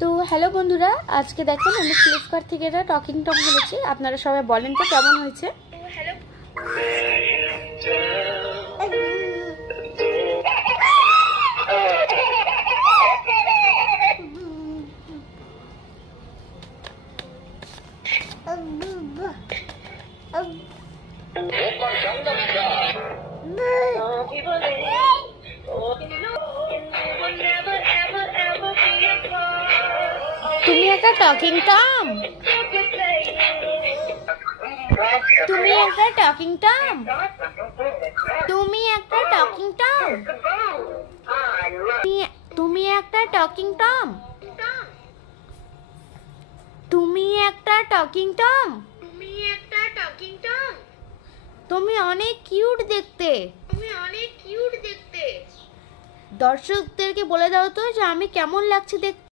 তো হ্যালো বন্ধুরা, আজকে দেখেন আমি ফ্লিপকার্ট থেকে এটা টকিং টম কিনেছি। আপনারা সবাই বলেন তো কেমন হয়েছে। তুমি একটা টকিং টম, তুমি একটা টকিং টম, তুমি একটা টকিং টম, তুমি একটা টকিং টম, তুমি একটা টকিং টম, তুমি একটা টকিং টম, তুমি অনেক কিউট দেখতে, তুমি অনেক কিউট দেখতে। দর্শকদেরকে বলে দাও তো যে আমি কেমন লাগছে দেখতে।